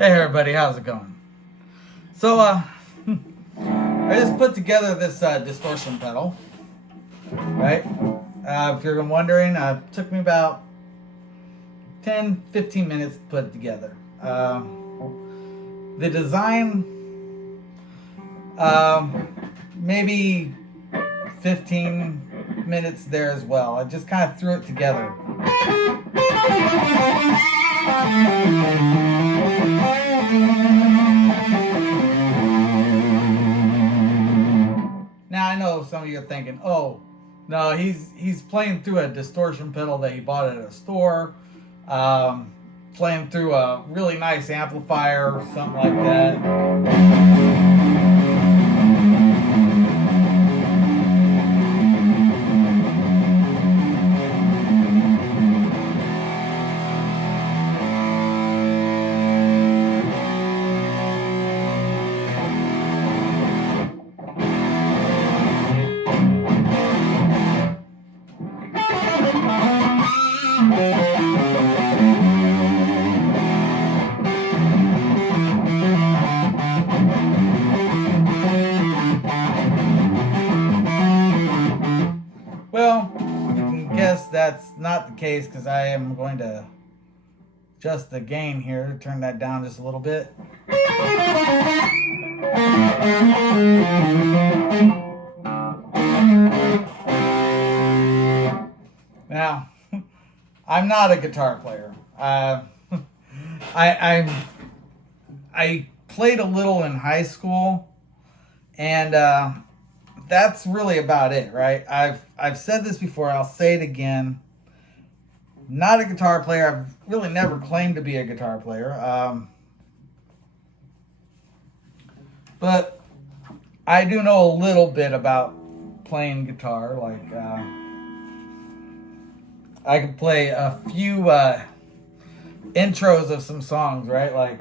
Hey everybody, how's it going? So, I just put together this distortion pedal, right? If you're wondering, it took me about 10-15 minutes to put it together. The design, maybe 15 minutes there as well. I just kind of threw it together. Now I know some of you are thinking, "Oh, no, he's playing through a distortion pedal that he bought at a store, playing through a really nice amplifier or something like that." Well, you can guess that's not the case because I am going to adjust the gain here, turn that down just a little bit. Now, I'm not a guitar player. I played a little in high school, and that's really about it, right? I've said this before. I'll say it again. Not a guitar player. I've really never claimed to be a guitar player. But I do know a little bit about playing guitar. Like I can play a few intros of some songs, right? Like.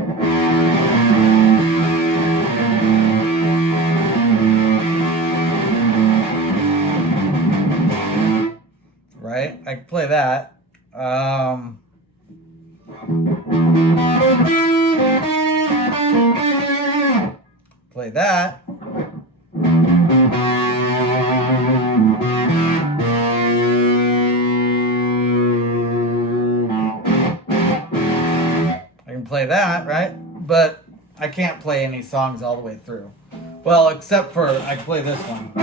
Right? I can play that. Play that. I can play that, right? But I can't play any songs all the way through. Well, except for I can play this one.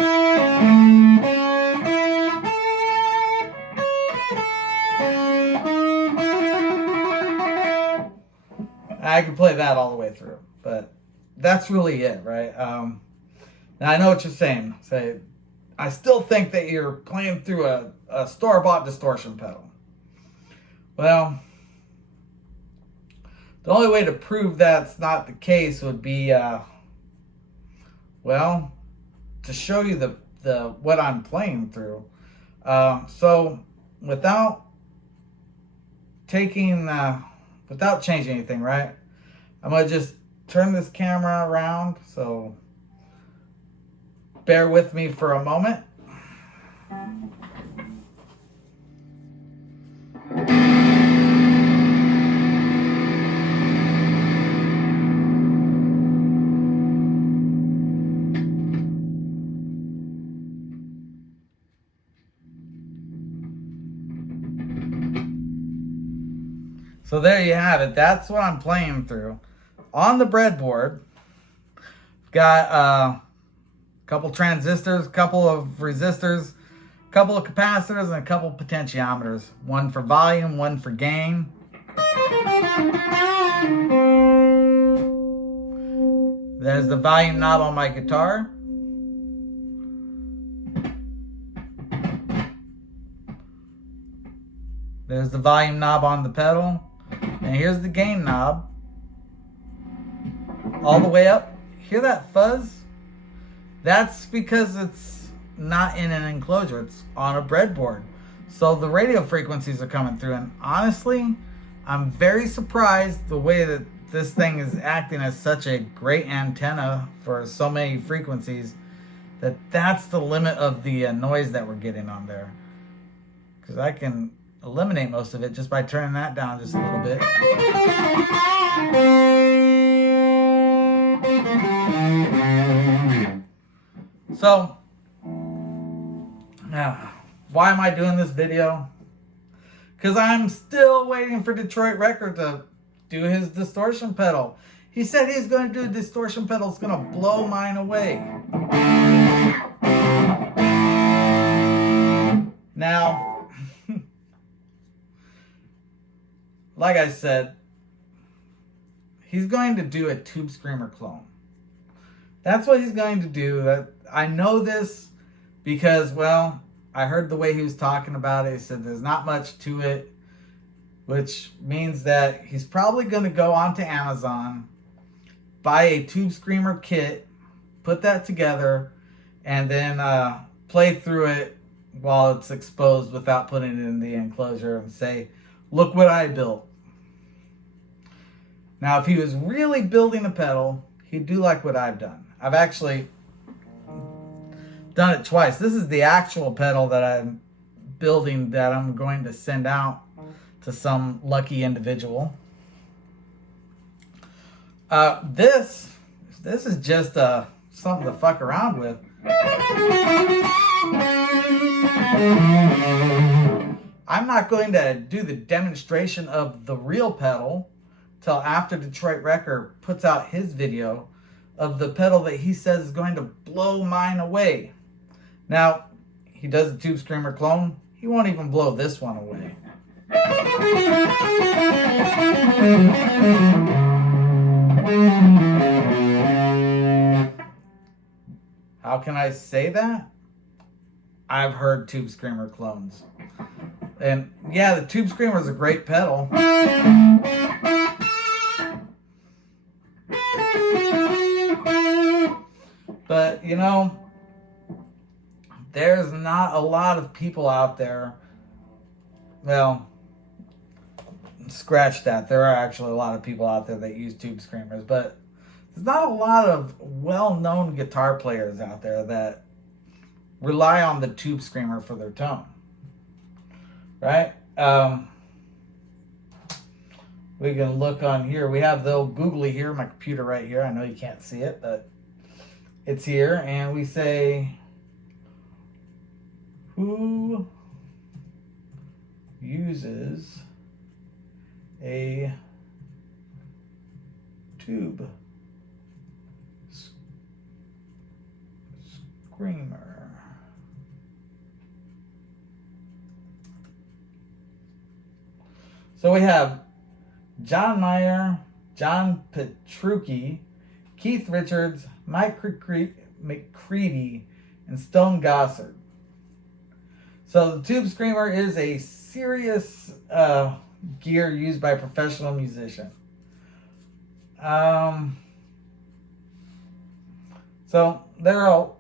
I can play that all the way through, but that's really it, right? Now I know what you're saying. Say, I still think that you're playing through a store-bought distortion pedal. Well, the only way to prove that's not the case would be, well, to show you the what I'm playing through. So without changing anything, right? I'm going to just turn this camera around, so bear with me for a moment. So there you have it. That's what I'm playing through. On the breadboard, got a couple transistors, a couple of resistors, a couple of capacitors, and a couple of potentiometers. One for volume, one for gain. There's the volume knob on my guitar. There's the volume knob on the pedal. And here's the gain knob. All the way up. Hear that fuzz? That's because it's not in an enclosure. It's on a breadboard. So the radio frequencies are coming through. And honestly, I'm very surprised the way that this thing is acting as such a great antenna for so many frequencies, that's the limit of the noise that we're getting on there. Because I can eliminate most of it just by turning that down just a little bit. So, now, why am I doing this video? Because I'm still waiting for Detroit Wanker to do his distortion pedal. He said he's going to do a distortion pedal. It's going to blow mine away. Now, like I said, he's going to do a Tube Screamer clone. That's what he's going to do. That I know this because, well, I heard the way he was talking about it. He said there's not much to it, which means that he's probably going to go onto Amazon, buy a Tube Screamer kit, put that together, and then play through it while it's exposed without putting it in the enclosure and say, look what I built. Now, if he was really building a pedal, he'd do like what I've done. I've actually done it twice. This is the actual pedal that I'm building that I'm going to send out to some lucky individual. This is just something to fuck around with. I'm not going to do the demonstration of the real pedal till after Detroit Wanker puts out his video of the pedal that he says is going to blow mine away. Now, he does a Tube Screamer clone. He won't even blow this one away. How can I say that? I've heard Tube Screamer clones. And yeah, the Tube Screamer is a great pedal. But, you know, there's not a lot of people out there. Well, scratch that. There are actually a lot of people out there that use Tube Screamers, but there's not a lot of well-known guitar players out there that rely on the Tube Screamer for their tone. Right? We can look on here. We have the old googly here, my computer right here. I know you can't see it, but it's here. And we say, who uses a Tube Screamer? So we have John Mayer, John Petrucci, Keith Richards, Mike McCready, and Stone Gossard. So the Tube Screamer is a serious gear used by professional musicians. So there are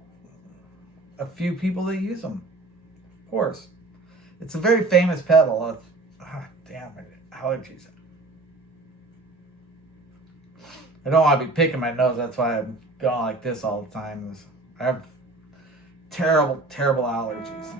a few people that use them, of course. It's a very famous pedal. Damn it, allergies. I don't want to be picking my nose. That's why I'm going like this all the time. I have terrible, terrible allergies.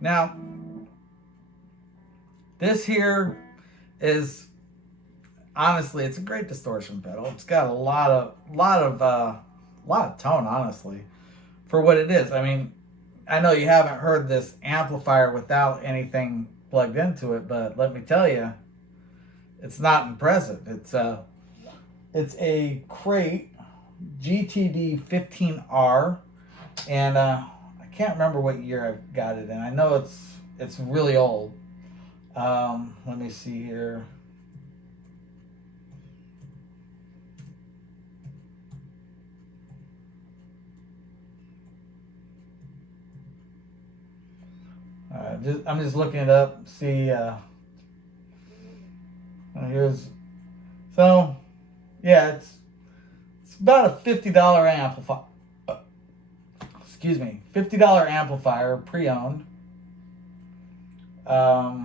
Now, this here is honestly, it's a great distortion pedal. It's got a lot of tone, honestly, for what it is. I mean, I know you haven't heard this amplifier without anything plugged into it, but let me tell you, it's not impressive. It's a Crate GTD 15R, and I can't remember what year I got it in. I know it's really old. Let me see here. I'm just looking it up. See, here's, so yeah, It's about a $50 amplifier. Excuse me, $50 amplifier, pre-owned. Let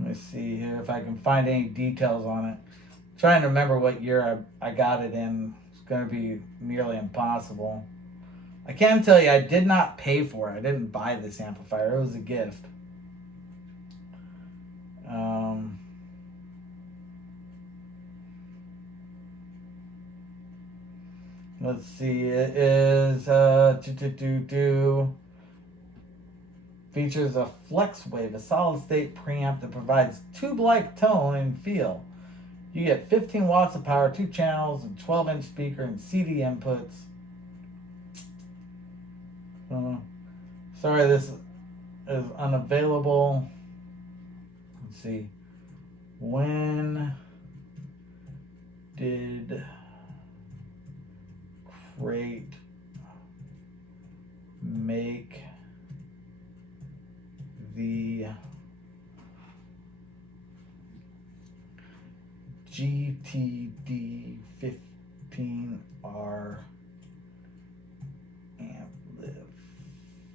me see here if I can find any details on it. I'm trying to remember what year I got it in. It's going to be nearly impossible. I can tell you I did not pay for it. I didn't buy this amplifier. It was a gift. Let's see. It is features a flex wave, a solid state preamp that provides tube-like tone and feel. You get 15 watts of power, 2 channels, a 12-inch speaker, and CD inputs. Sorry, this is unavailable. Let's see. When did Crate make the GTD 15R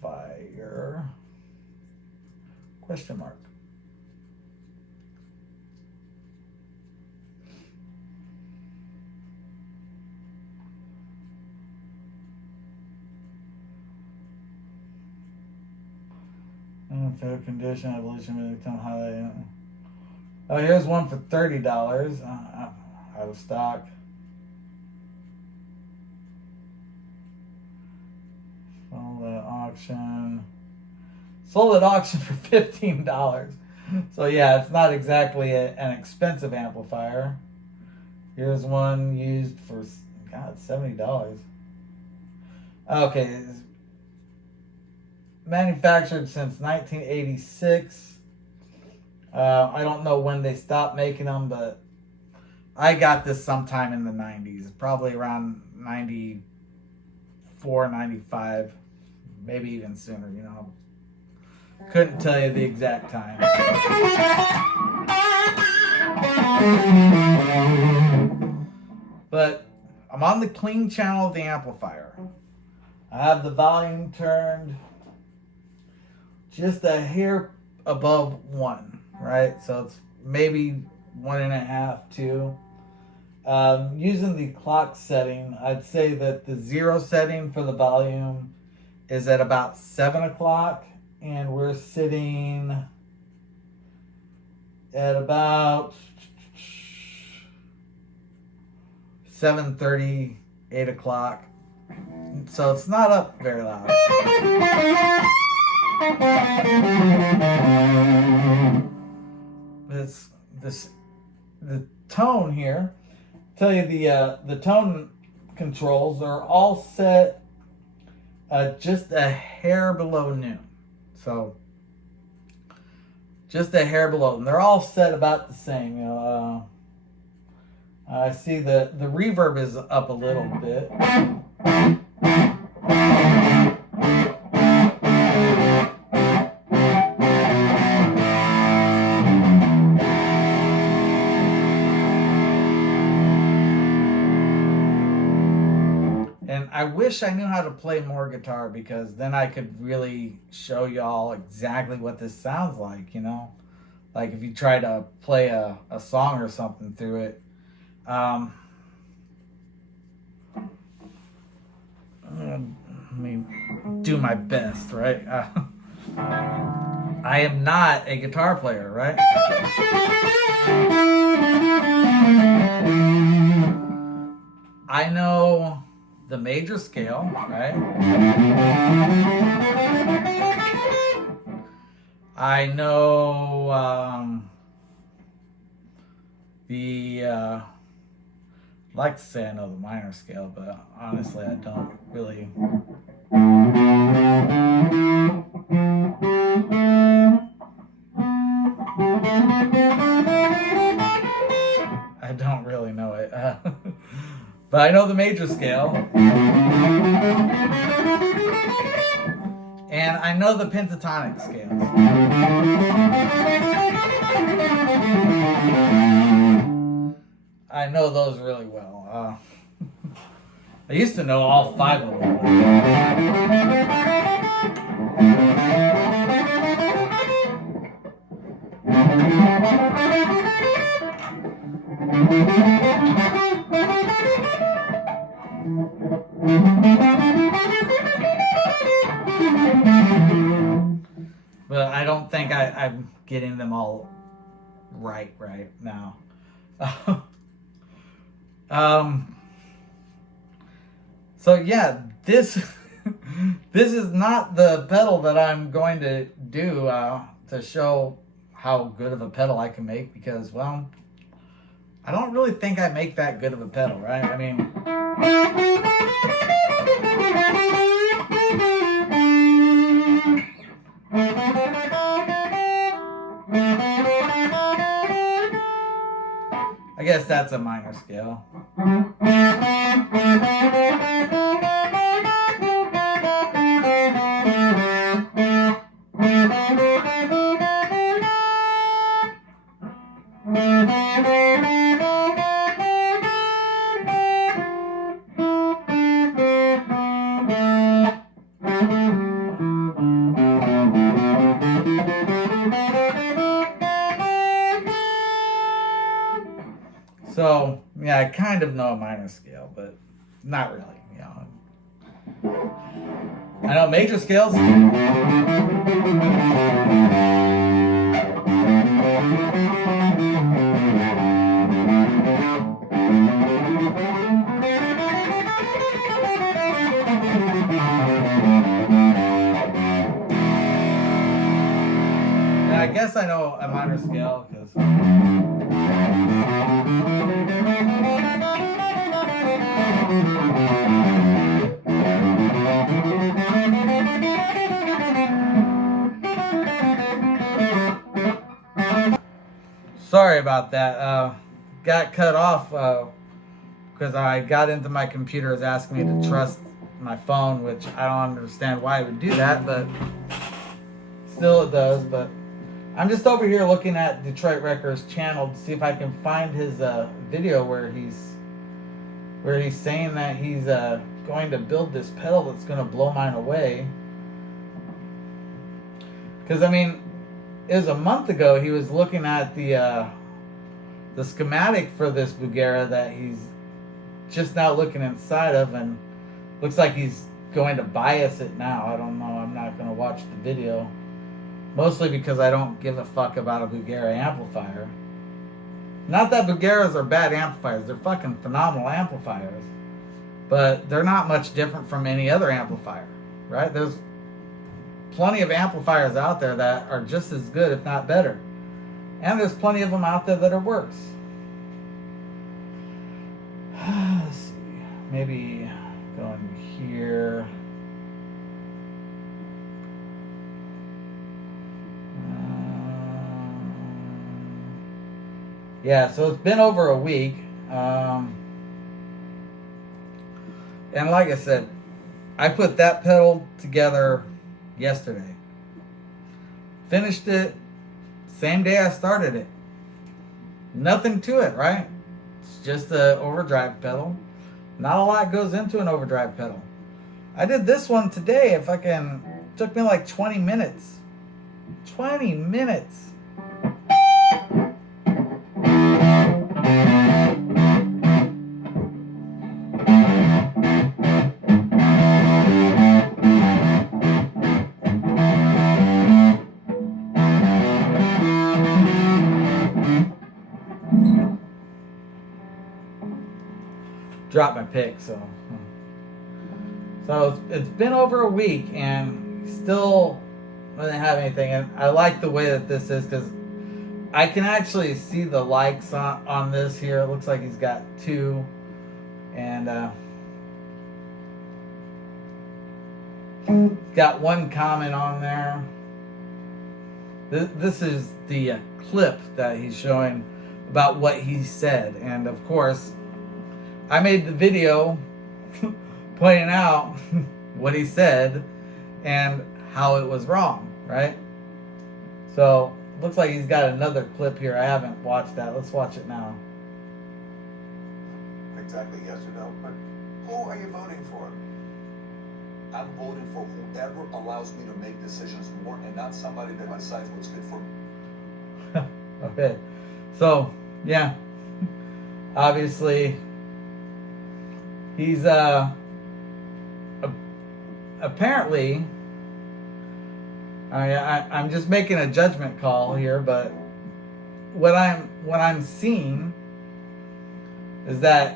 amplifier? Question mark. Fair condition, evolution, really tell highlight. Oh, here's one for $30. Out of stock. Sold at auction. Sold at auction for $15. So yeah, it's not exactly an expensive amplifier. Here's one used for, God, $70. Okay. Manufactured since 1986. I don't know when they stopped making them, but I got this sometime in the 90s, probably around 94, 95, maybe even sooner, you know. Couldn't tell you the exact time. But I'm on the clean channel of the amplifier. I have the volume turned just a hair above 1, right? So it's maybe 1.5, 2. Using the clock setting, I'd say that the 0 setting for the volume is at about 7 o'clock, and we're sitting at about 7:30, 8 o'clock. So it's not up very loud. The tone here, tell you the tone controls are all set just a hair below noon. So just a hair below, and they're all set about the same. You know, I see the reverb is up a little bit. I wish I knew how to play more guitar, because then I could really show y'all exactly what this sounds like, you know? Like if you try to play a song or something through it. Let me do my best, right? I am not a guitar player, right? I know the major scale, right? I know I'd like to say I know the minor scale, but honestly I don't really. I don't really know it. But I know the major scale. And I know the pentatonic scales. I know those really well. I used to know all 5 of them. But I don't think I'm getting them all right now. So yeah, this this is not the pedal that I'm going to do to show how good of a pedal I can make, because, well, I don't really think I make that good of a pedal, right? I mean, I guess that's a minor scale. So, yeah, I kind of know a minor scale, but not really, you know. I know major scales. And I guess I know a minor scale because sorry about that. Got cut off because I got into my computer. It's asking me to trust my phone, which I don't understand why it would do that, but still it does. But I'm just over here looking at Detroit Wanker's channel to see if I can find his video where he's saying that he's going to build this pedal that's going to blow mine away. Because, I mean, it was a month ago he was looking at the schematic for this Bugera that he's just now looking inside of, and looks like he's going to bias it now. I don't know. I'm not going to watch the video. Mostly because I don't give a fuck about a Bugera amplifier. Not that Bugeras are bad amplifiers. They're fucking phenomenal amplifiers. But they're not much different from any other amplifier, right? There's plenty of amplifiers out there that are just as good, if not better. And there's plenty of them out there that are worse. Let's see. Maybe going here. Yeah, so it's been over a week. And like I said, I put that pedal together yesterday. Finished it same day I started it. Nothing to it, right? It's just an overdrive pedal. Not a lot goes into an overdrive pedal. I did this one today. It took me like 20 minutes. 20 minutes. Dropped my pick, so it's been over a week and still doesn't have anything. And I like the way that this is because I can actually see the likes on this here. It looks like he's got 2, and he's got 1 comment on there. This is the clip that he's showing about what he said, and of course I made the video pointing out what he said and how it was wrong, right? So, looks like he's got another clip here. I haven't watched that. Let's watch it now. exactly yes or no, but who are you voting for? I'm voting for whoever allows me to make decisions more and not somebody that decides what's good for me. Okay. So, yeah. Obviously, he's apparently, I'm just making a judgment call here, but what I'm seeing is that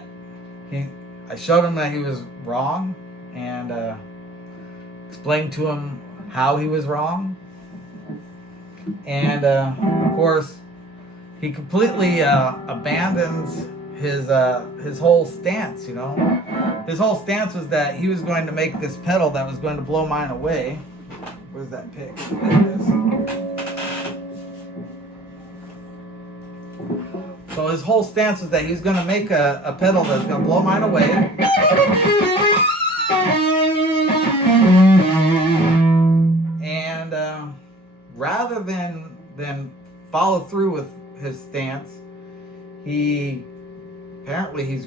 I showed him that he was wrong and explained to him how he was wrong, and of course he completely abandons his whole stance. You know, his whole stance was that he was going to make this pedal that was going to blow mine away. Where's that pick? There it is. So his whole stance was that he was going to make a pedal that's going to blow mine away. And rather than follow through with his stance, he's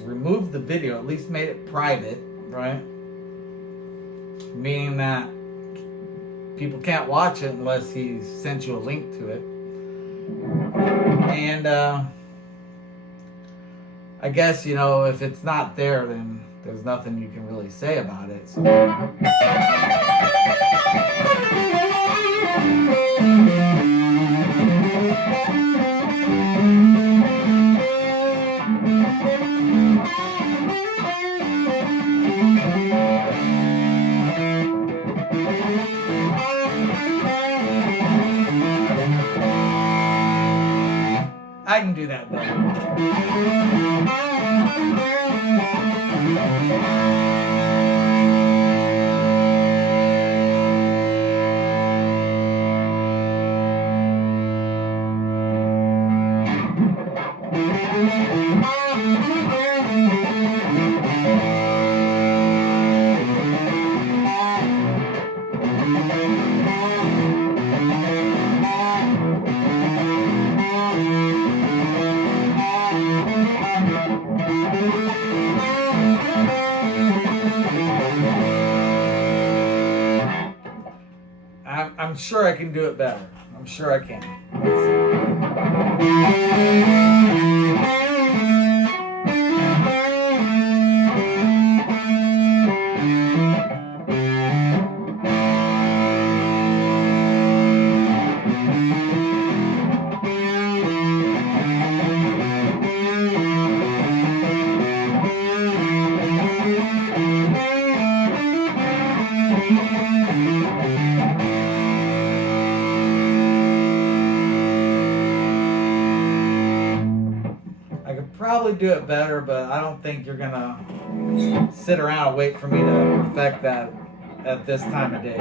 removed the video, at least made it private, right? Meaning that people can't watch it unless he sent you a link to it. And I guess, you know, if it's not there, then there's nothing you can really say about it. So. I can do that better. I'm sure I can do it better. I'm sure I can. Probably do it better, but I don't think you're gonna sit around and wait for me to perfect that at this time of day.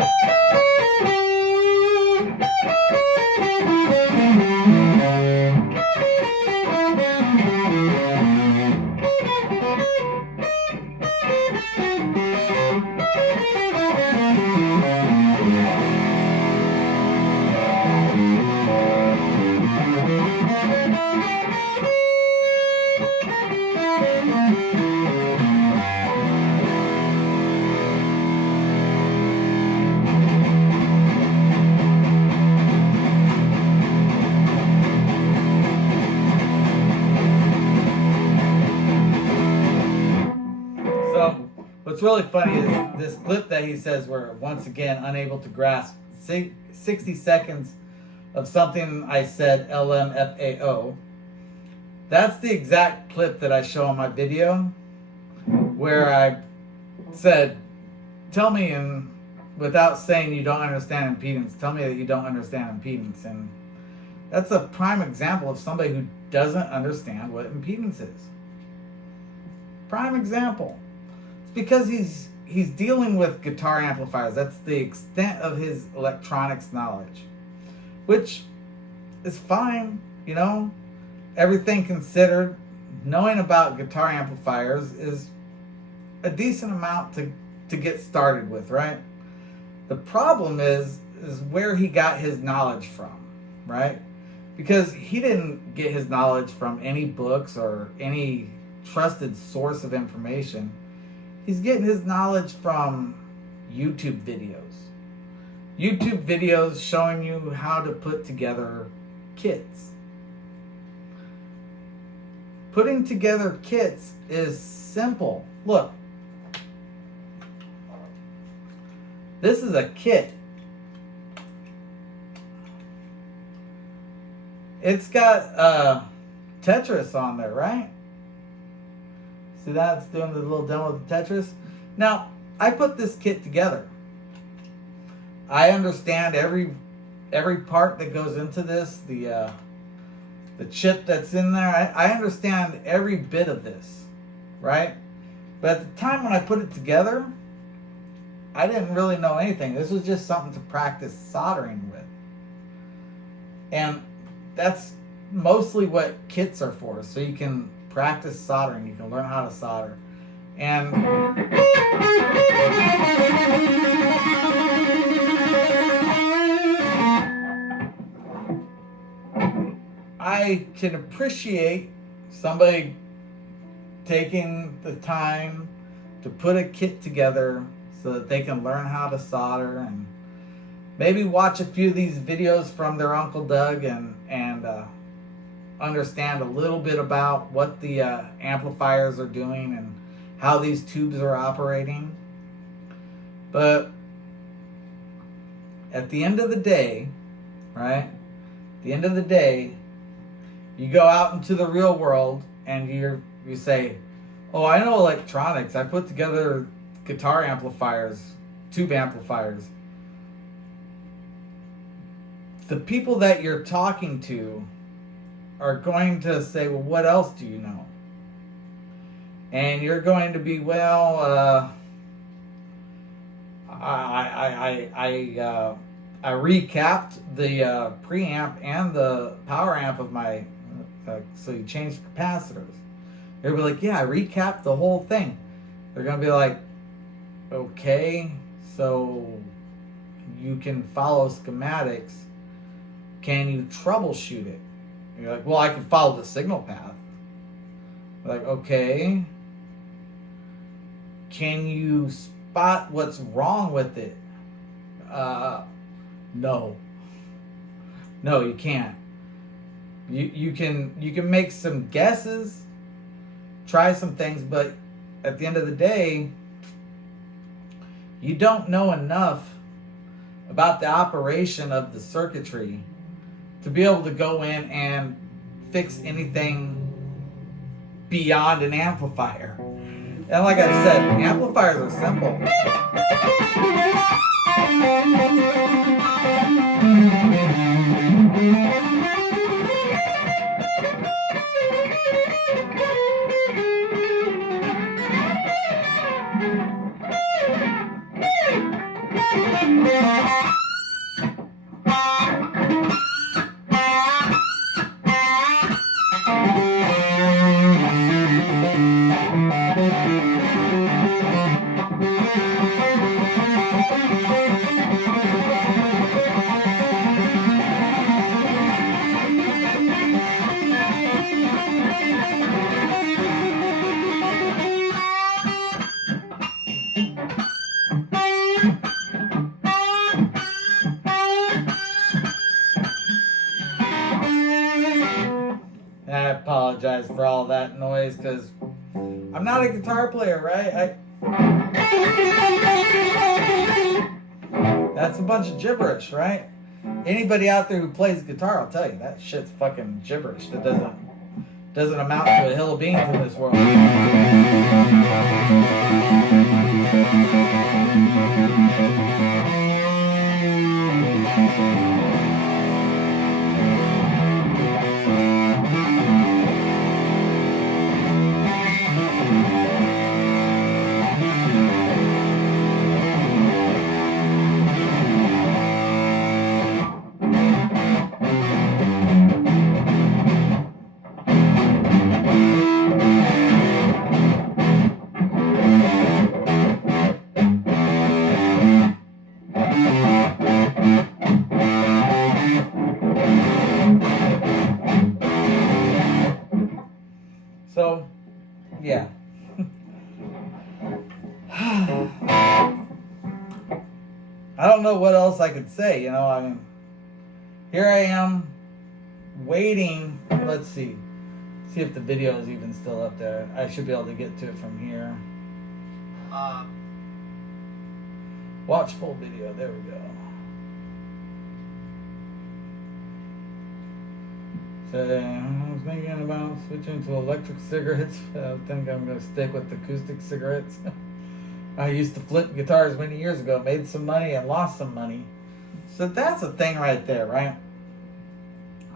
What's really funny is this clip that he says we're once again unable to grasp 60 seconds of something I said LMFAO. That's the exact clip that I show on my video where I said, tell me, and without saying you don't understand impedance, tell me that you don't understand impedance. And that's a prime example of somebody who doesn't understand what impedance is. Prime example. Because he's dealing with guitar amplifiers. That's the extent of his electronics knowledge, which is fine, you know. Everything considered, knowing about guitar amplifiers is a decent amount to get started with, right? The problem is where he got his knowledge from, right? Because he didn't get his knowledge from any books or any trusted source of information. He's getting his knowledge from YouTube videos. YouTube videos showing you how to put together kits. Putting together kits is simple. Look, this is a kit. It's got Tetris on there, right? See that? It's doing the little demo of the Tetris. Now, I put this kit together. I understand every part that goes into this, the chip that's in there. I understand every bit of this, right? But at the time when I put it together, I didn't really know anything. This was just something to practice soldering with. And that's mostly what kits are for, so you can practice soldering. You can learn how to solder. And I can appreciate somebody taking the time to put a kit together so that they can learn how to solder, and maybe watch a few of these videos from their Uncle Doug and understand a little bit about what the amplifiers are doing and how these tubes are operating. But at the end of the day, right? At the end of the day, you go out into the real world and you say, oh, I know electronics. I put together guitar amplifiers, tube amplifiers. The people that you're talking to are going to say, well, what else do you know? And you're going to be, well, I recapped the preamp and the power amp of my, so you change capacitors. They'll be like, yeah, I recapped the whole thing. They're going to be like, okay, so you can follow schematics. Can you troubleshoot it? You're like, well, I can follow the signal path. They're like, okay. Can you spot what's wrong with it? No. No, you can't. You can make some guesses, try some things, but at the end of the day, you don't know enough about the operation of the circuitry to be able to go in and fix anything beyond an amplifier. And like I said, amplifiers are simple. I apologize for all that noise because I'm not a guitar player, right? That's a bunch of gibberish, right? Anybody out there who plays guitar, I'll tell you, that shit's fucking gibberish. That doesn't amount to a hill of beans in this world. Yeah. I don't know what else I could say, you know. I mean, here I am waiting. Let's see. See if the video is even still up there. I should be able to get to it from here. Watch full video. There we go. So I was thinking about switching to electric cigarettes. I think I'm going to stick with acoustic cigarettes. I used to flip guitars many years ago, made some money and lost some money. So that's a thing right there, right?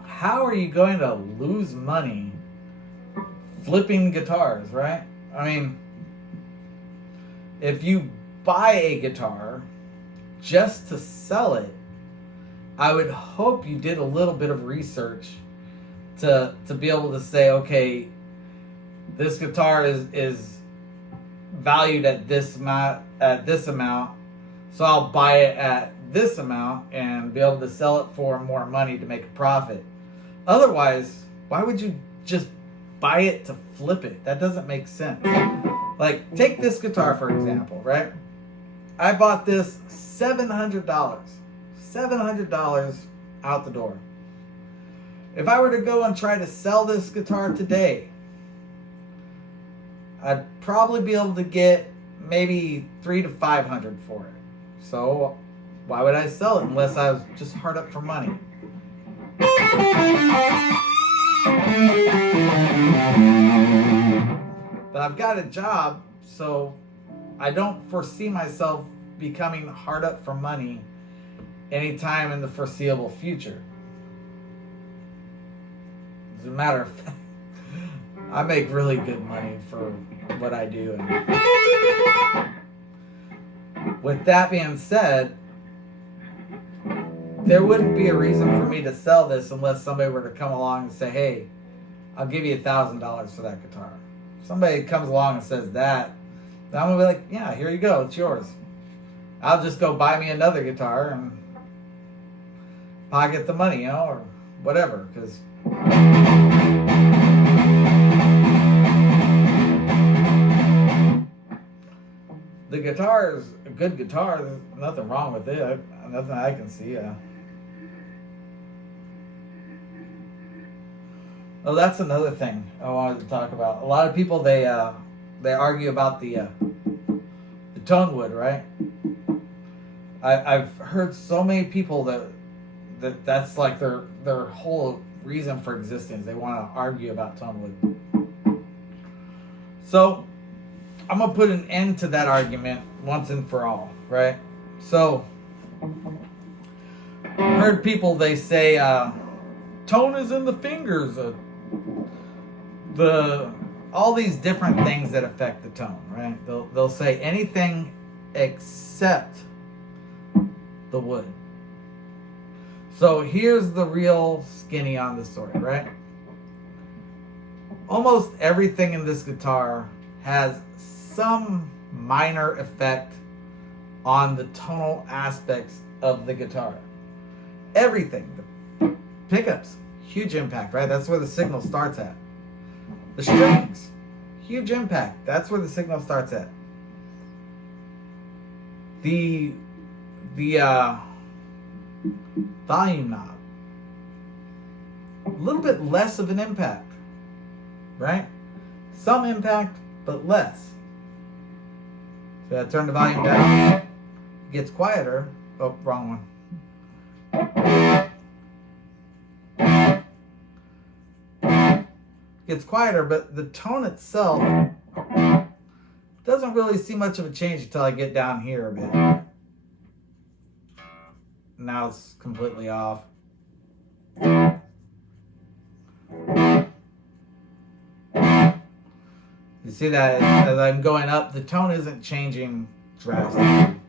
How are you going to lose money flipping guitars, right? I mean, if you buy a guitar just to sell it, I would hope you did a little bit of research to be able to say, okay, this guitar is valued at this amount, so I'll buy it at this amount and be able to sell it for more money to make a profit. Otherwise, why would you just buy it to flip it? That doesn't make sense. Like, take this guitar for example, right? I bought this $700. $700 out the door. If I were to go and try to sell this guitar today, I'd probably be able to get maybe $300 to $500 for it. So why would I sell it unless I was just hard up for money? But I've got a job, so I don't foresee myself becoming hard up for money anytime in the foreseeable future. As a matter of fact, I make really good money for what I do. And with that being said, there wouldn't be a reason for me to sell this unless somebody were to come along and say, hey, I'll give you $1,000 for that guitar. If somebody comes along and says that, then I'm going to be like, yeah, here you go, it's yours. I'll just go buy me another guitar and pocket the money, you know, or whatever, because the guitar is a good guitar. There's nothing wrong with it. Nothing I can see. Oh, that's another thing I wanted to talk about. A lot of people they argue about the tone wood, right? I've heard so many people that's like their whole reason for existence. They want to argue about tone wood. So I'm gonna put an end to that argument once and for all, right? So I've heard people, they say tone is in the fingers, all these different things that affect the tone, right? They'll say anything except the wood. So here's the real skinny on the story, right? Almost everything in this guitar has some minor effect on the tonal aspects of the guitar. Everything. The pickups, huge impact, right? That's where the signal starts at. The strings, huge impact. That's where the signal starts at. The volume knob, a little bit less of an impact, right? Some impact, but less. So I turn the volume down, it gets quieter. Oh, wrong one. Gets quieter, but the tone itself doesn't really see much of a change until I get down here a bit. Now it's completely off. You see that as I'm going up, the tone isn't changing drastically.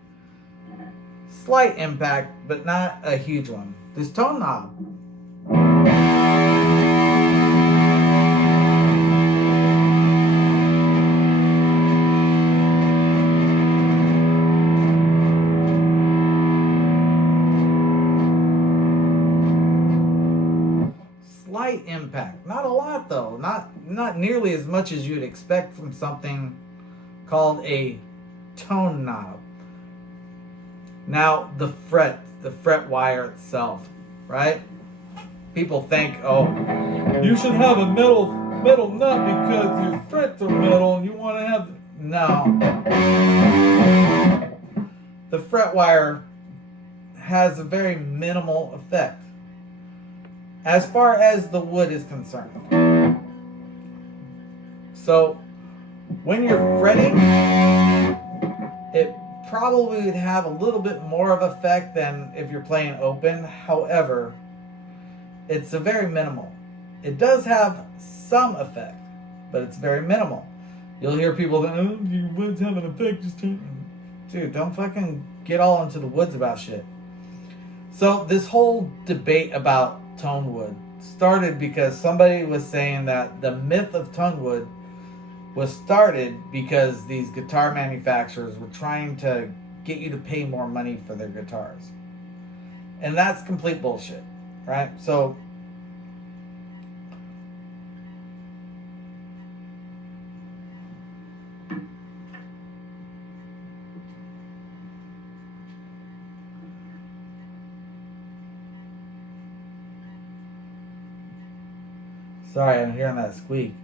Slight impact, but not a huge one. This tone knob. Slight impact. Not a lot though. not nearly as much as you'd expect from something called a tone knob. Now, the fret wire itself, right? People think, oh, you should have a metal nut because your frets are metal and you want to have... No. The fret wire has a very minimal effect as far as the wood is concerned. So, when you're fretting, it probably would have a little bit more of effect than if you're playing open. However, it's a very minimal. It does have some effect, but it's very minimal. You'll hear people that, oh, your woods have an effect. Just dude, don't fucking get all into the woods about shit. So this whole debate about tone wood started because somebody was saying that the myth of tone wood was started because these guitar manufacturers were trying to get you to pay more money for their guitars. And that's complete bullshit, right? So sorry, I'm hearing that squeak.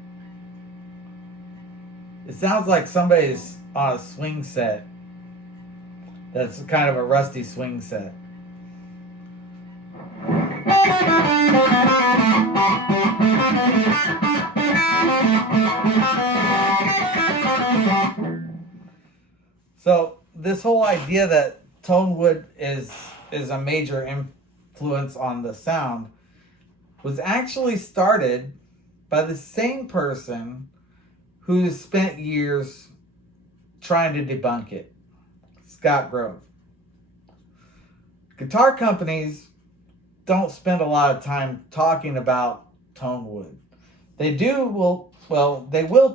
It sounds like somebody's on a swing set. That's kind of a rusty swing set. So this whole idea that tone wood is a major influence on the sound was actually started by the same person who spent years trying to debunk it, Scott Grove. Guitar companies don't spend a lot of time talking about tone wood. They will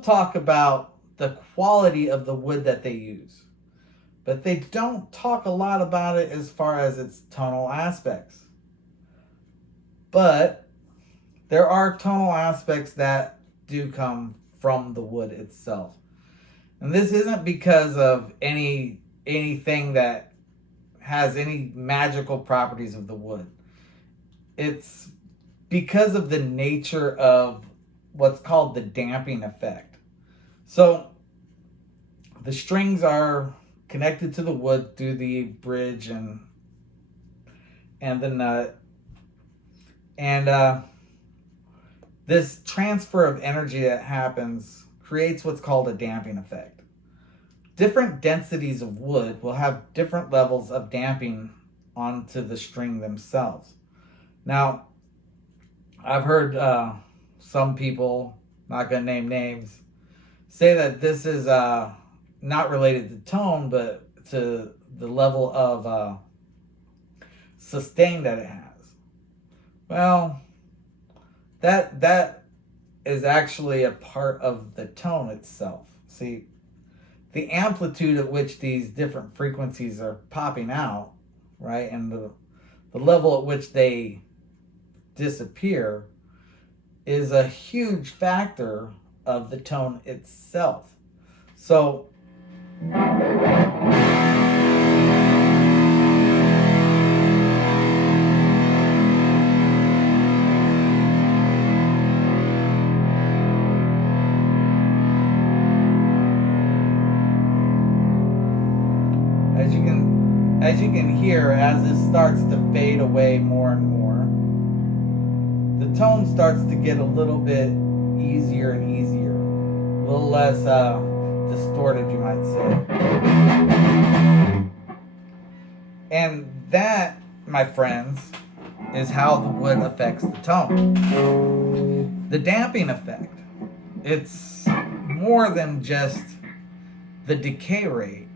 talk about the quality of the wood that they use, but they don't talk a lot about it as far as its tonal aspects. But there are tonal aspects that do come from the wood itself. And this isn't because of anything that has any magical properties of the wood. It's because of the nature of what's called the damping effect. So the strings are connected to the wood through the bridge and the nut. And this transfer of energy that happens creates what's called a damping effect. Different densities of wood will have different levels of damping onto the string themselves. Now, I've heard some people, not going to name names, say that this is not related to tone, but to the level of sustain that it has. Well, that is actually a part of the tone itself. See, the amplitude at which these different frequencies are popping out, right, and the level at which they disappear is a huge factor of the tone itself. So as you can hear, as this starts to fade away more and more, the tone starts to get a little bit easier and easier, a little less distorted, you might say. And that, my friends, is how the wood affects the tone. The damping effect, it's more than just the decay rate.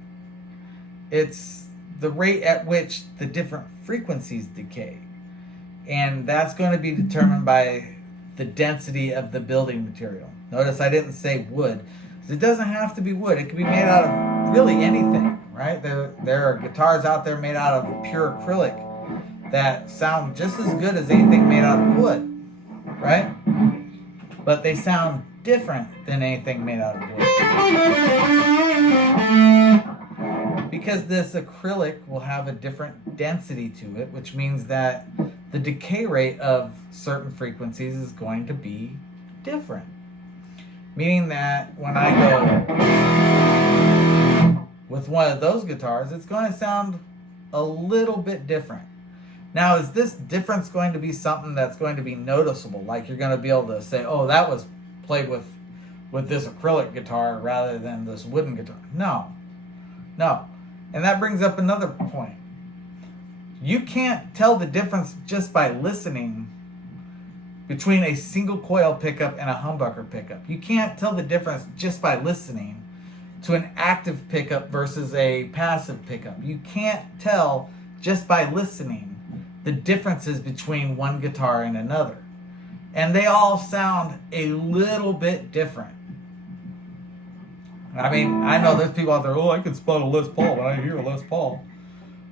It's the rate at which the different frequencies decay. And that's going to be determined by the density of the building material. Notice I didn't say wood, because it doesn't have to be wood. It can be made out of really anything, right? There are guitars out there made out of pure acrylic that sound just as good as anything made out of wood, right? But they sound different than anything made out of wood. Because this acrylic will have a different density to it, which means that the decay rate of certain frequencies is going to be different. Meaning that when I go with one of those guitars, it's going to sound a little bit different. Now, is this difference going to be something that's going to be noticeable? Like you're going to be able to say, oh, that was played with this acrylic guitar rather than this wooden guitar. No. And that brings up another point. You can't tell the difference just by listening between a single coil pickup and a humbucker pickup. You can't tell the difference just by listening to an active pickup versus a passive pickup. You can't tell just by listening the differences between one guitar and another. And they all sound a little bit different. I mean, I know there's people out there, oh, I can spot a Les Paul when I hear a Les Paul.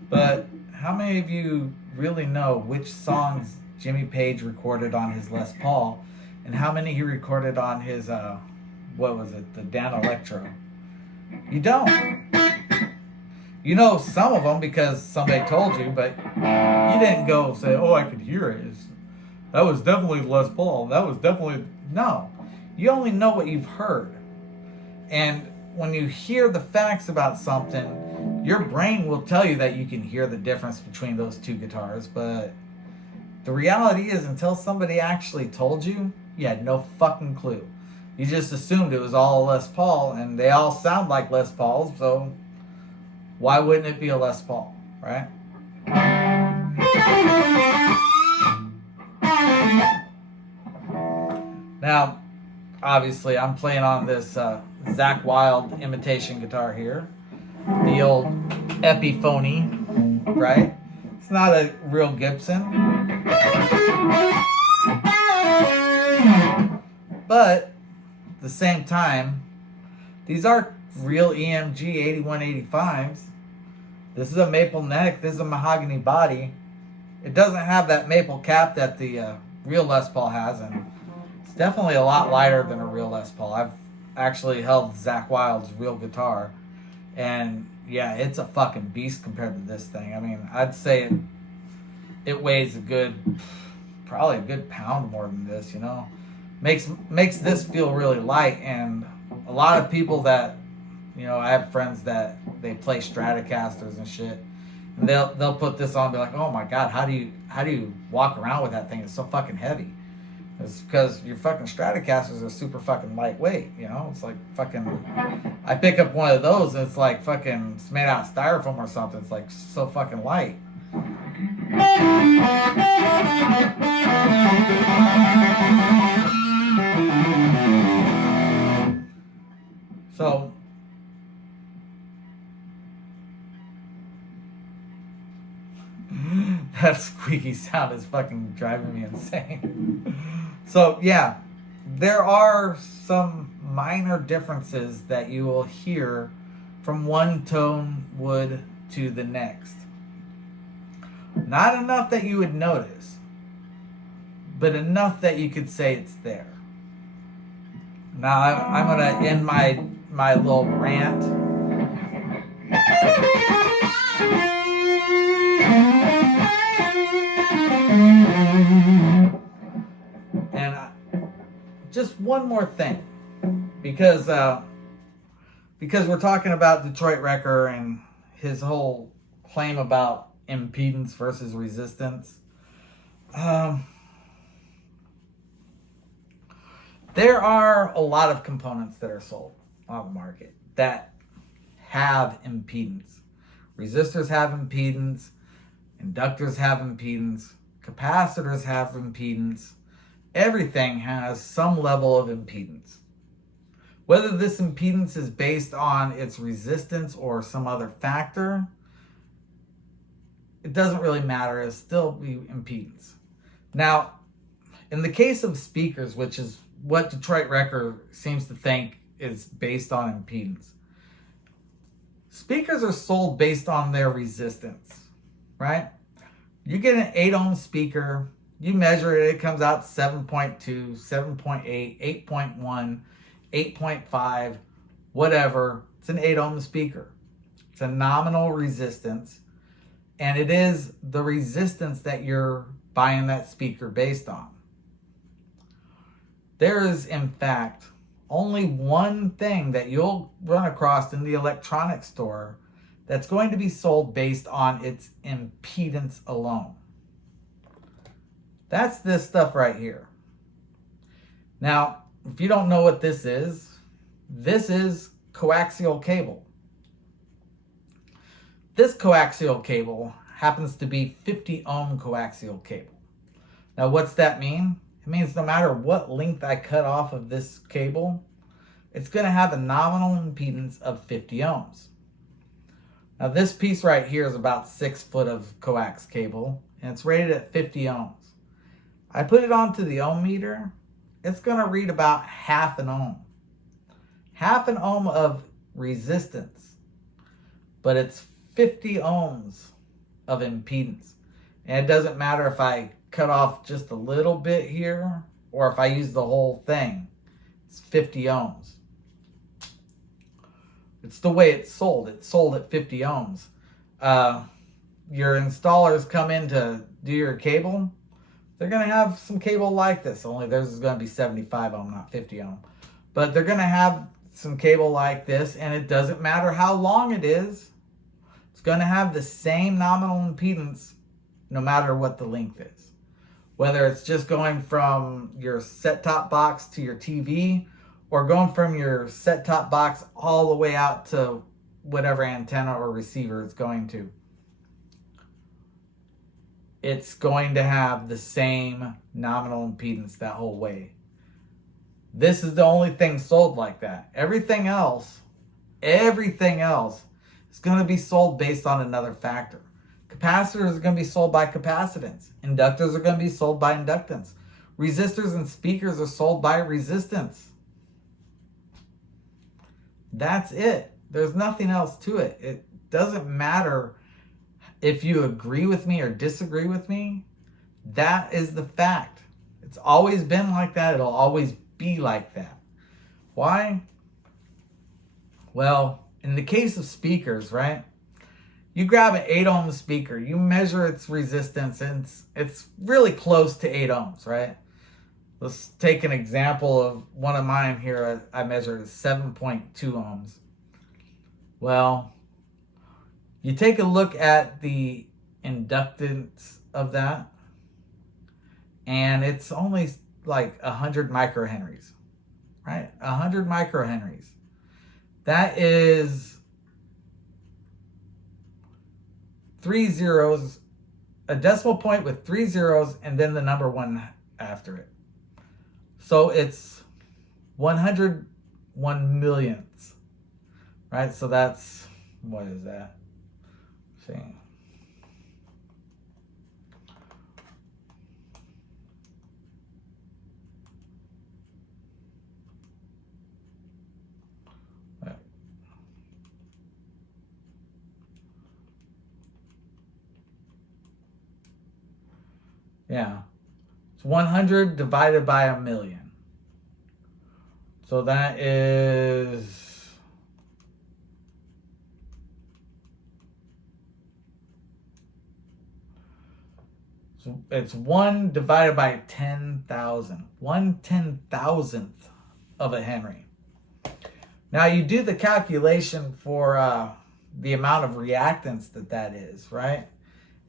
But how many of you really know which songs Jimmy Page recorded on his Les Paul and how many he recorded on his, the Dan Electro? You don't. You know some of them because somebody told you, but you didn't go say, oh, I could hear it. That was definitely Les Paul. That was definitely... No. You only know what you've heard. And when you hear the facts about something, your brain will tell you that you can hear the difference between those two guitars, but the reality is until somebody actually told you, you had no fucking clue. You just assumed it was all Les Paul, and they all sound like Les Pauls, so why wouldn't it be a Les Paul, right? Now, obviously, I'm playing on this Zakk Wylde imitation guitar here. The old Epiphony, right? It's not a real Gibson. But at the same time, these are real EMG 8185s. This is a maple neck. This is a mahogany body. It doesn't have that maple cap that the real Les Paul has, and it's definitely a lot lighter than a real Les Paul. I've actually held Zakk Wylde's real guitar, and yeah, it's a fucking beast compared to this thing. I mean, I'd say it weighs probably a good pound more than this, you know. Makes this feel really light, and a lot of people that, you know, I have friends that they play Stratocasters and shit, and they'll put this on and be like, oh my god, how do you walk around with that thing? It's so fucking heavy. It's because your fucking Stratocasters are super fucking lightweight, you know? It's like fucking, I pick up one of those and it's like fucking, it's made out of styrofoam or something. It's like so fucking light. So, that squeaky sound is fucking driving me insane. So, yeah, there are some minor differences that you will hear from one tone wood to the next. Not enough that you would notice, but enough that you could say it's there. Now, I'm going to end my little rant. And just one more thing, because we're talking about Detroit Wanker and his whole claim about impedance versus resistance. There are a lot of components that are sold on the market that have impedance. Resistors have impedance, inductors have impedance, capacitors have impedance. Everything has some level of impedance. Whether this impedance is based on its resistance or some other factor, it doesn't really matter. It'll still be impedance. Now, in the case of speakers, which is what Detroit Wanker seems to think is based on impedance, speakers are sold based on their resistance, right? You get an 8 ohm speaker, You measure it, it comes out 7.2, 7.8, 8.1, 8.5, whatever. It's an 8 ohm speaker. It's a nominal resistance, and it is the resistance that you're buying that speaker based on. There is, in fact, only one thing that you'll run across in the electronics store that's going to be sold based on its impedance alone. That's this stuff right here. Now, if you don't know what this is coaxial cable. This coaxial cable happens to be 50 ohm coaxial cable. Now, what's that mean? It means no matter what length I cut off of this cable, it's going to have a nominal impedance of 50 ohms. Now, this piece right here is about 6 foot of coax cable, and it's rated at 50 ohms. I put it onto the ohm meter, it's going to read about half an ohm. Half an ohm of resistance, but it's 50 ohms of impedance. And it doesn't matter if I cut off just a little bit here or if I use the whole thing. It's 50 ohms. It's the way it's sold. It's sold at 50 ohms. Your installers come in to do your cable. They're going to have some cable like this, only theirs is going to be 75 ohm, not 50 ohm. But they're going to have some cable like this, and it doesn't matter how long it is. It's going to have the same nominal impedance no matter what the length is. Whether it's just going from your set-top box to your TV, or going from your set-top box all the way out to whatever antenna or receiver it's going to. It's going to have the same nominal impedance that whole way. This is the only thing sold like that. Everything else is going to be sold based on another factor. Capacitors are going to be sold by capacitance. Inductors are going to be sold by inductance. Resistors and speakers are sold by resistance. That's it. There's nothing else to it. It doesn't matter if you agree with me or disagree with me. That is the fact. It's always been like that. It'll always be like that. Why? Well, in the case of speakers, right? You grab an 8 ohm speaker, you measure its resistance, and it's really close to 8 ohms, right? Let's take an example of one of mine here. I measured 7.2 ohms. Well, you take a look at the inductance of that, and it's only like 100 microhenries, right? 100 microhenries. That is 3 zeros, a decimal point with 3 zeros, and then the number 1 after it. So it's 101 millionths, right? So that's, what is that? Let's see. Yeah. It's 100 divided by a million. So that is it's 1 divided by 10,000. 1/10,000th of a Henry. Now you do the calculation for the amount of reactance that is, right?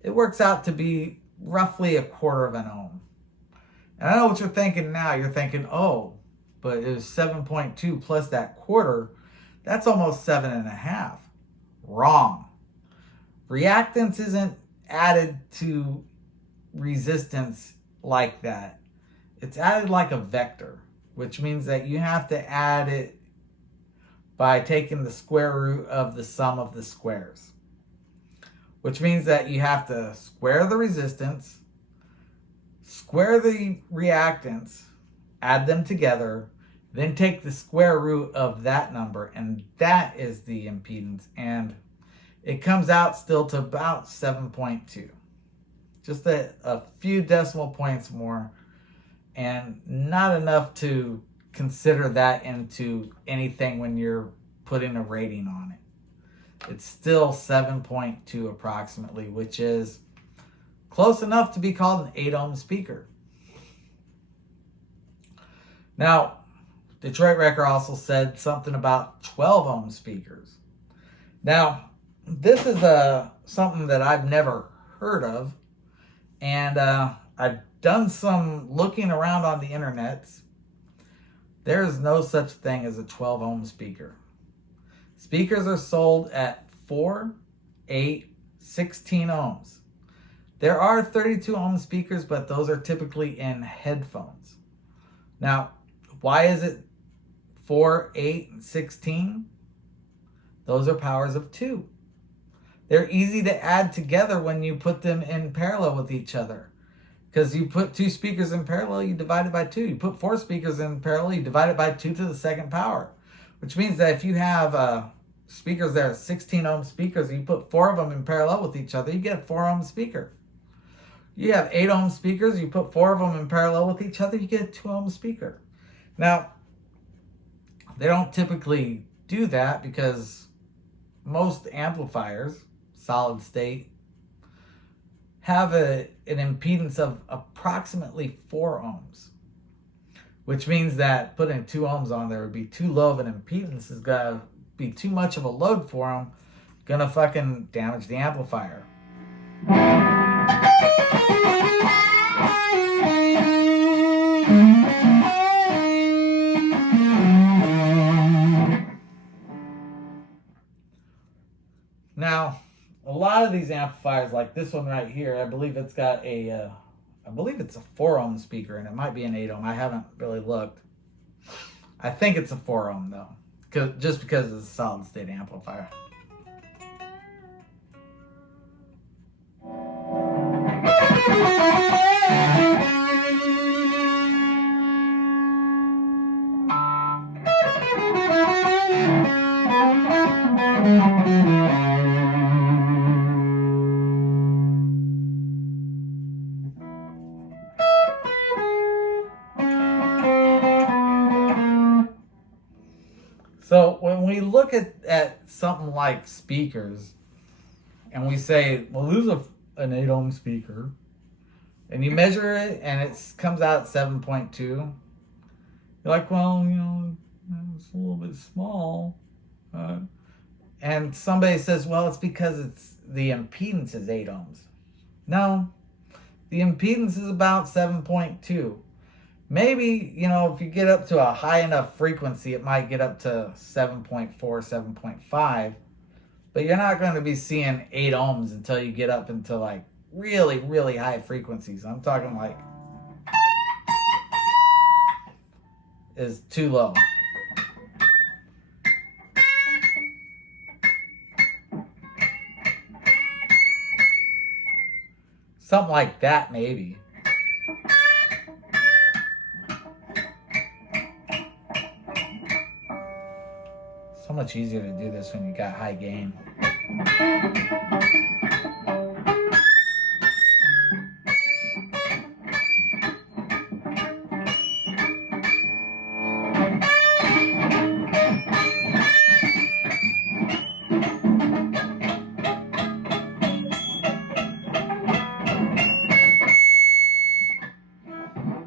It works out to be roughly 1/4 of an ohm. And I know what you're thinking now. You're thinking, oh, but it was 7.2 plus that 1/4. That's almost 7.5. Wrong. Reactance isn't added to resistance like that. It's added like a vector, which means that you have to add it by taking the square root of the sum of the squares. Which means that you have to square the resistance, square the reactance, add them together, then take the square root of that number, and that is the impedance. And it comes out still to about 7.2. just a few decimal points more, and not enough to consider that into anything when you're putting a rating on it. It's still 7.2 approximately, which is close enough to be called an 8 ohm speaker. Now, Detroit Wanker also said something about 12 ohm speakers. Now, this is something that I've never heard of, and I've done some looking around on the internet. There is no such thing as a 12 ohm speaker. Speakers are sold at 4, 8, 16 ohms. There are 32 ohm speakers, but those are typically in headphones. Now, why is it 4, 8, and 16? Those are powers of 2. They're easy to add together when you put them in parallel with each other. Because you put 2 speakers in parallel, you divide it by 2. You put 4 speakers in parallel, you divide it by 2 to the second power. Which means that if you have speakers that are 16 ohm speakers, and you put 4 of them in parallel with each other, you get a 4 ohm speaker. You have 8 ohm speakers, you put 4 of them in parallel with each other, you get a 2 ohm speaker. Now, they don't typically do that because most amplifiers, solid state, have an impedance of approximately 4 ohms. Which means that putting 2 ohms on there would be too low of an impedance. Is going to be too much of a load for them. Going to fucking damage the amplifier. Now, a lot of these amplifiers, like this one right here, I believe it's got a, I believe it's a 4 ohm speaker, and it might be an 8 ohm. I haven't really looked. I think it's a 4 ohm though, just because it's a solid state amplifier. So when we look at something like speakers, and we say, well, this is an 8 ohm speaker, and you measure it, and it comes out at 7.2, you're like, well, it's a little bit small. And somebody says, well, it's because the impedance is 8 ohms. No, the impedance is about 7.2. Maybe, if you get up to a high enough frequency, it might get up to 7.4, 7.5. But you're not going to be seeing 8 ohms until you get up into like really, really high frequencies. I'm talking like is too low. Something like that, maybe. So much easier to do this when you got high gain.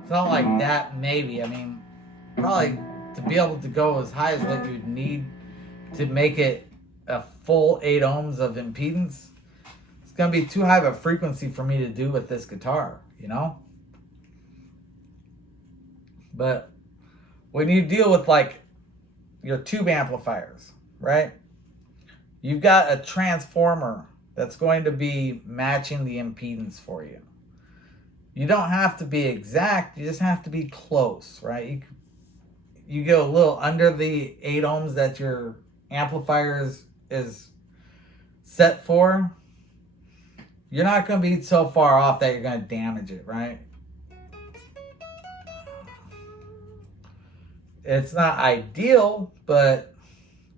Something like that, maybe. I mean, probably to be able to go as high as what you'd need to make it a full 8 ohms of impedance, it's going to be too high of a frequency for me to do with this guitar, But when you deal with like your tube amplifiers, right? You've got a transformer that's going to be matching the impedance for you. You don't have to be exact, you just have to be close, right? You go a little under the 8 ohms that your amplifier is set for, you're not going to be so far off that you're going to damage it, right? It's not ideal, but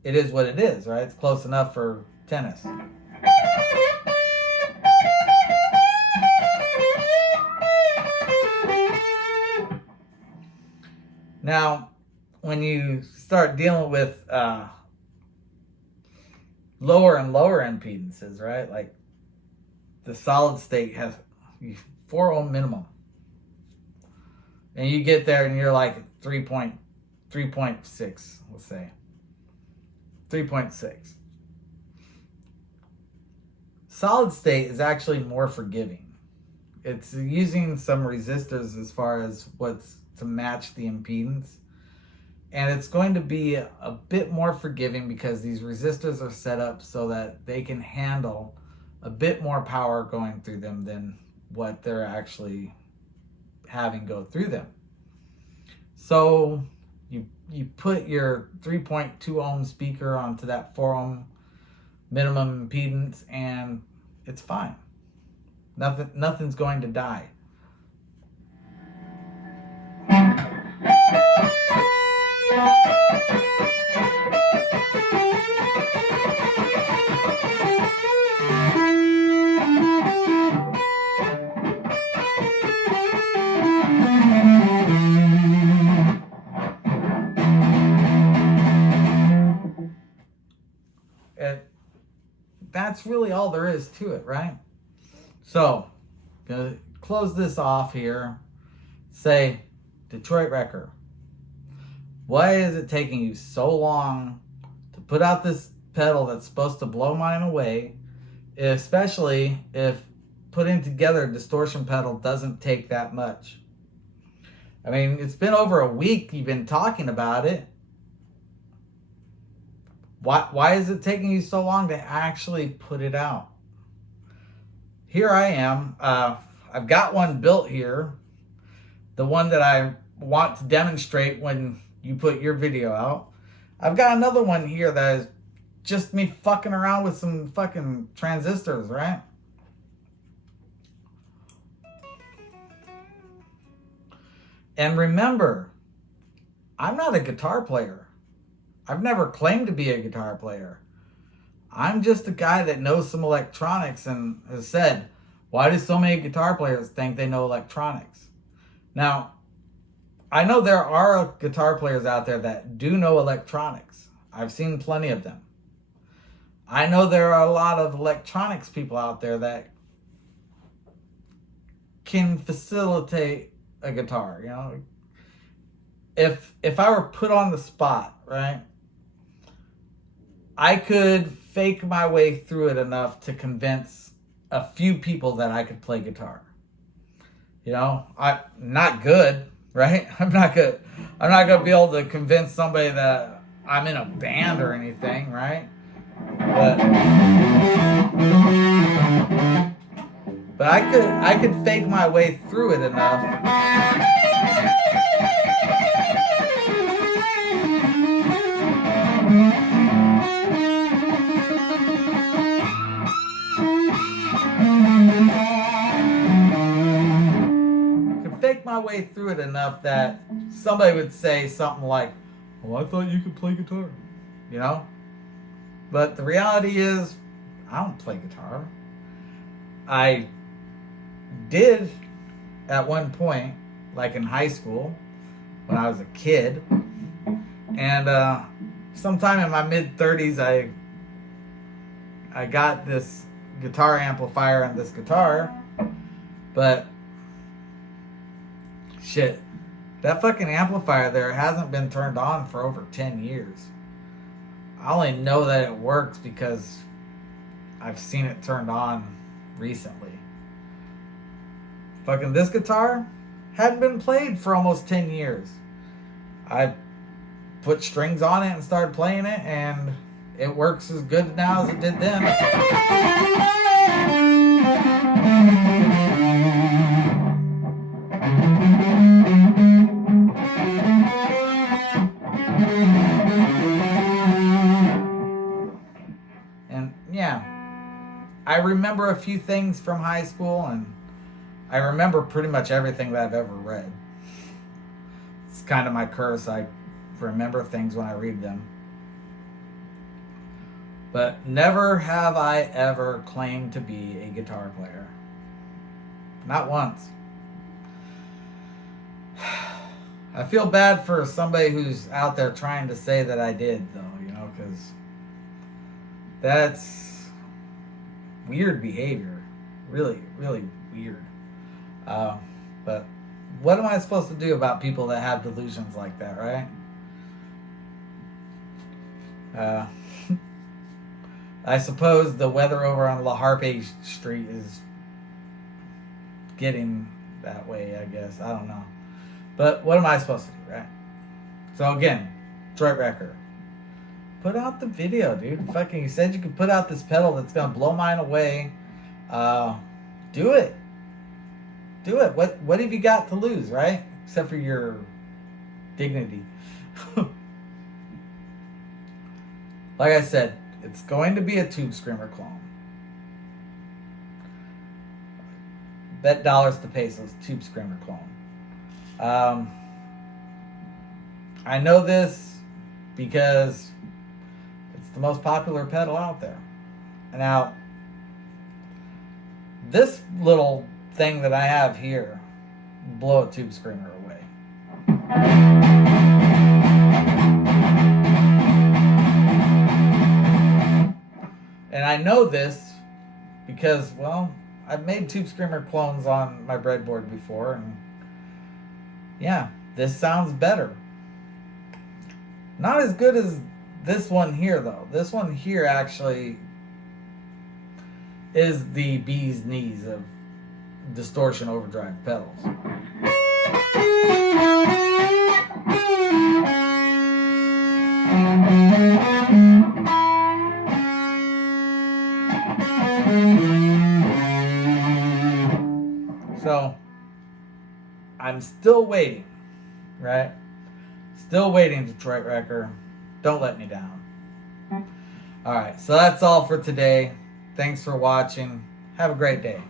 it is what it is, right? It's close enough for tennis. Now, when you start dealing with lower and lower impedances, right? Like the solid state has 4 ohm minimum. And you get there and you're like 3.6, let's say. 3.6. Solid state is actually more forgiving. It's using some resistors as far as what's to match the impedance. And it's going to be a bit more forgiving because these resistors are set up so that they can handle a bit more power going through them than what they're actually having go through them. So you put your 3.2 ohm speaker onto that 4 ohm minimum impedance and it's fine. Nothing's going to die. That's really all there is to it, right? So, gonna close this off here. Say, Detroit Wanker, why is it taking you so long to put out this pedal that's supposed to blow mine away, especially if putting together a distortion pedal doesn't take that much? I mean, it's been over a week you've been talking about it. Why is it taking you so long to actually put it out? Here I am. I've got one built here. The one that I want to demonstrate when you put your video out. I've got another one here that is just me fucking around with some fucking transistors, right? And remember, I'm not a guitar player. I've never claimed to be a guitar player. I'm just a guy that knows some electronics and has said, why do so many guitar players think they know electronics? Now, I know there are guitar players out there that do know electronics. I've seen plenty of them. I know there are a lot of electronics people out there that can facilitate a guitar, you know. If I were put on the spot, right, I could fake my way through it enough to convince a few people that I could play guitar. You know, I'm not good, right? I'm not good. I'm not going to be able to convince somebody that I'm in a band or anything, right? But I could fake my way through it enough. My way through it enough that somebody would say something like, well, I thought you could play guitar, you know? But the reality is, I don't play guitar. I did at one point, like in high school, when I was a kid. And sometime in my mid-30s, I got this guitar amplifier and this guitar, but shit, that fucking amplifier there hasn't been turned on for over 10 years. I only know that it works because I've seen it turned on recently. Fucking this guitar hadn't been played for almost 10 years. I put strings on it and started playing it, and it works as good now as it did then. And yeah, I remember a few things from high school, and I remember pretty much everything that I've ever read. It's kind of my curse. I remember things when I read them. But never have I ever claimed to be a guitar player. Not once. I feel bad for somebody who's out there trying to say that I did, though, because that's weird behavior. Really, really weird. But what am I supposed to do about people that have delusions like that, right? I suppose the weather over on La Harpe Street is getting that way, I guess. I don't know. But what am I supposed to do, right? So again, Detroit Wanker. Put out the video, dude. Fucking, you said you could put out this pedal that's gonna blow mine away. Do it. Do it. What have you got to lose, right? Except for your dignity. Like I said, it's going to be a Tube Screamer clone. Bet dollars to pesos, Tube Screamer clone. I know this because it's the most popular pedal out there. Now, this little thing that I have here will blow a Tube Screamer away. And I know this because, well, I've made Tube Screamer clones on my breadboard before, and yeah, this sounds better. Not as good as this one here, though. This one here actually is the bee's knees of distortion overdrive pedals. So, I'm still waiting, right? Still waiting, Detroit Wanker. Don't let me down. Alright, so that's all for today. Thanks for watching. Have a great day.